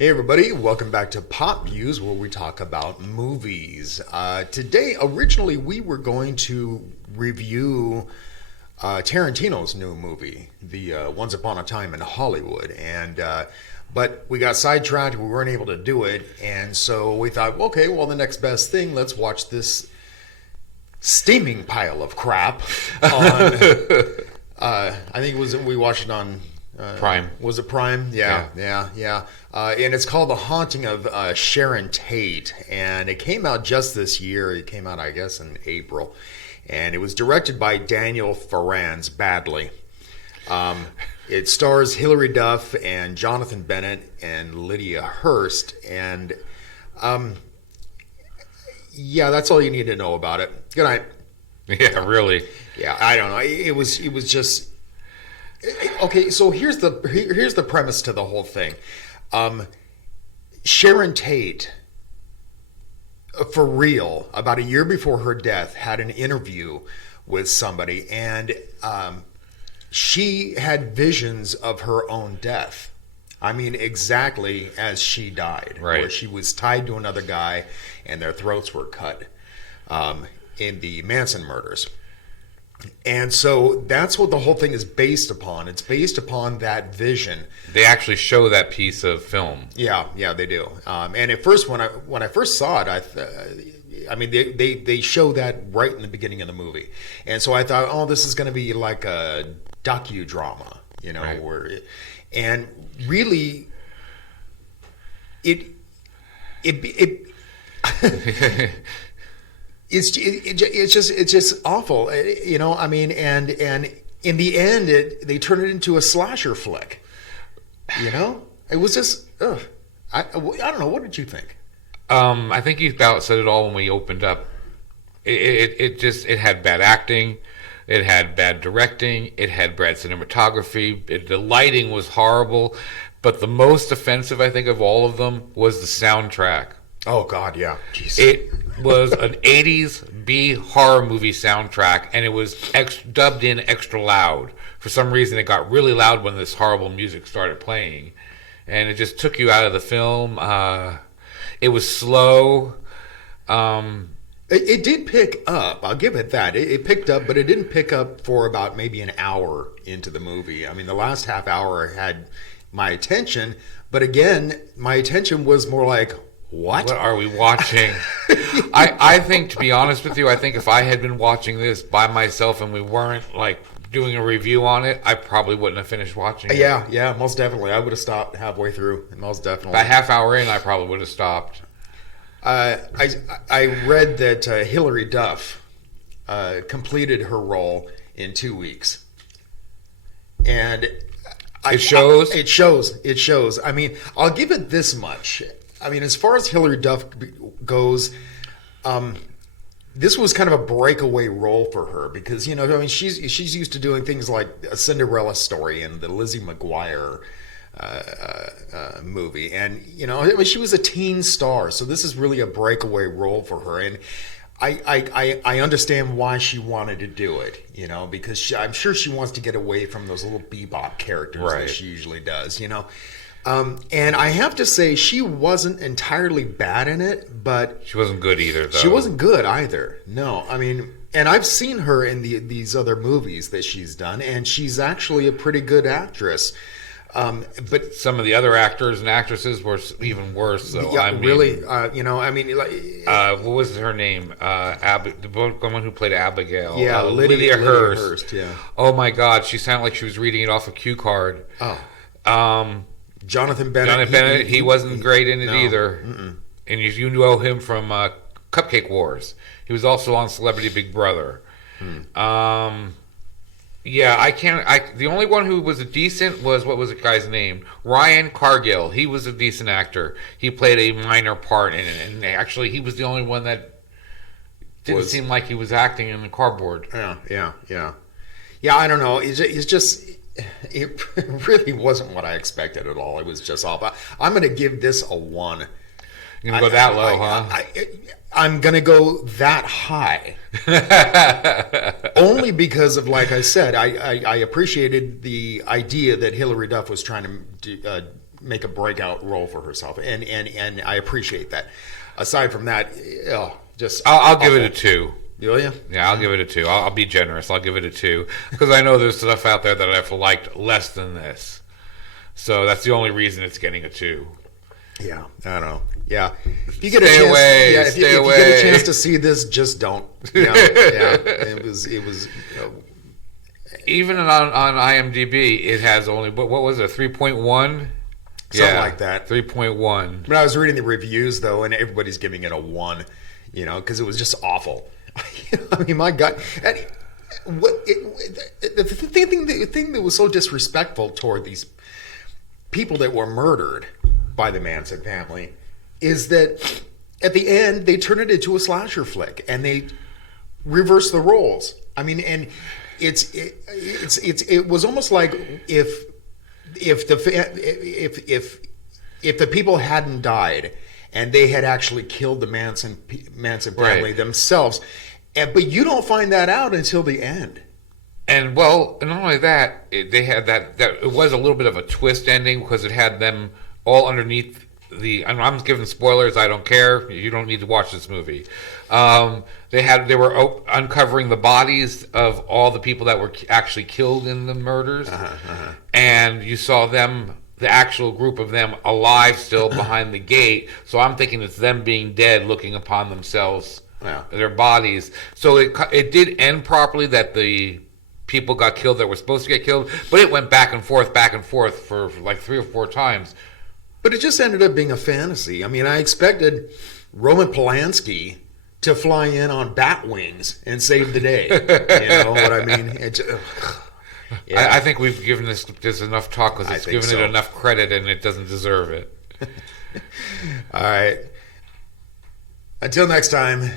Hey everybody, welcome back to Pop Views where we talk about movies. Today, originally we were going to review Tarantino's new movie, the Once Upon a Time in Hollywood, but we got sidetracked, we weren't able to do it, and so we thought, okay, well the next best thing, let's watch this steaming pile of crap on, I think we watched it on Prime. Was it Prime? Yeah. And it's called The Haunting of Sharon Tate. And it came out just this year. It came out, I guess, in April. And it was directed by Daniel Farrands, badly. It stars Hilary Duff and Jonathan Bennett and Lydia Hearst. And yeah, that's all you need to know about it. Good night. Yeah, really. Yeah, I don't know. It was just... Okay, so here's the premise to the whole thing. Sharon Tate, for real, about a year before her death, had an interview with somebody, and she had visions of her own death. I mean, exactly as she died. Right. Where she was tied to another guy, and their throats were cut in the Manson murders. And so that's what the whole thing is based upon. It's based upon that vision. They actually show that piece of film. Yeah, they do. And at first, when I first saw it, I mean, they show that right in the beginning of the movie, and so I thought, oh, this is going to be like a docudrama, Right. And really, it It's just awful, I mean, and in the end, they turn it into a slasher flick. It was just, ugh. I don't know. What did you think? I think you about said it all when we opened up. It had bad acting, it had bad directing, it had bad cinematography. The lighting was horrible, but the most offensive, I think, of all of them was the soundtrack. Oh God, yeah. Jeez. It was an 80s B horror movie soundtrack, and it was dubbed in extra loud. For some reason, it got really loud when this horrible music started playing, and it just took you out of the film. It was slow. It did pick up. I'll give it that. It picked up, but it didn't pick up for about maybe an hour into the movie. I mean, the last half hour had my attention, but again, my attention was more like, What are we watching? I think, to be honest with you, I think if I had been watching this by myself and we weren't like doing a review on it, I probably wouldn't have finished watching it. Yeah, most definitely. I would have stopped halfway through. Most definitely. By half hour in, I probably would have stopped. I read that Hilary Duff completed her role in 2 weeks, and It shows. It shows. I mean, I'll give it this much. I mean, as far as Hilary Duff goes, this was kind of a breakaway role for her because, I mean, she's used to doing things like A Cinderella Story and the Lizzie McGuire movie. And, I mean, she was a teen star, so this is really a breakaway role for her. And I understand why she wanted to do it, because I'm sure she wants to get away from those little bebop characters that she usually does, And I have to say, she wasn't entirely bad in it, but... She wasn't good either, though. She wasn't good either. No, I mean... And I've seen her in these other movies that she's done, and she's actually a pretty good actress. But some of the other actors and actresses were even worse, though. Yeah, I mean, really, I mean... what was her name? The woman who played Abigail. Yeah, Lydia Hearst. Yeah. Oh, my God. She sounded like she was reading it off a cue card. Oh. Jonathan Bennett. He wasn't great in it either. Mm-mm. And you know him from Cupcake Wars. He was also on Celebrity Big Brother. Yeah, the only one who was a decent was, what was the guy's name? Ryan Cargill. He was a decent actor. He played a minor part in it. And actually, he was the only one that didn't seem like he was acting in the cardboard. Yeah, I don't know. It's just... It really wasn't what I expected at all. It was just awful. I'm going to give this a 1. You're going to go that low, huh? I'm going to go that high. Only because of, like I said, I appreciated the idea that Hilary Duff was trying to make a breakout role for herself, and I appreciate that. Aside from that, just I'll give it a 2. Will you? Yeah, I'll give it a 2. I'll be generous. I'll give it a 2 because I know there's stuff out there that I've liked less than this. So that's the only reason it's getting a 2. Yeah, I don't know. Yeah, if you get Stay a chance, away. yeah, if Stay you away. get a chance to see this, just don't. Yeah, it was. Even on IMDb, it has only what was it, 3.1? Something like that. 3.1. When I was reading the reviews, though, and everybody's giving it a 1, because it was just awful. I mean, my God. And the thing that was so disrespectful toward these people that were murdered by the Manson family is that at the end, they turn it into a slasher flick, and they reverse the roles. I mean, and it was almost like if the people hadn't died and they had actually killed the Manson family themselves, but you don't find that out until the end. And not only that, they had that it was a little bit of a twist ending because it had them all underneath I'm giving spoilers. I don't care. You don't need to watch this movie. They were uncovering the bodies of all the people that were actually killed in the murders, and you saw them, the actual group of them, alive still behind the gate. So I'm thinking it's them being dead, looking upon themselves, their bodies. So it did end properly that the people got killed that were supposed to get killed, but it went back and forth for like 3 or 4 times. But it just ended up being a fantasy. I mean, I expected Roman Polanski to fly in on bat wings and save the day. You know what I mean? I think we've given this enough talk because it's given it enough credit and it doesn't deserve it. All right. Until next time,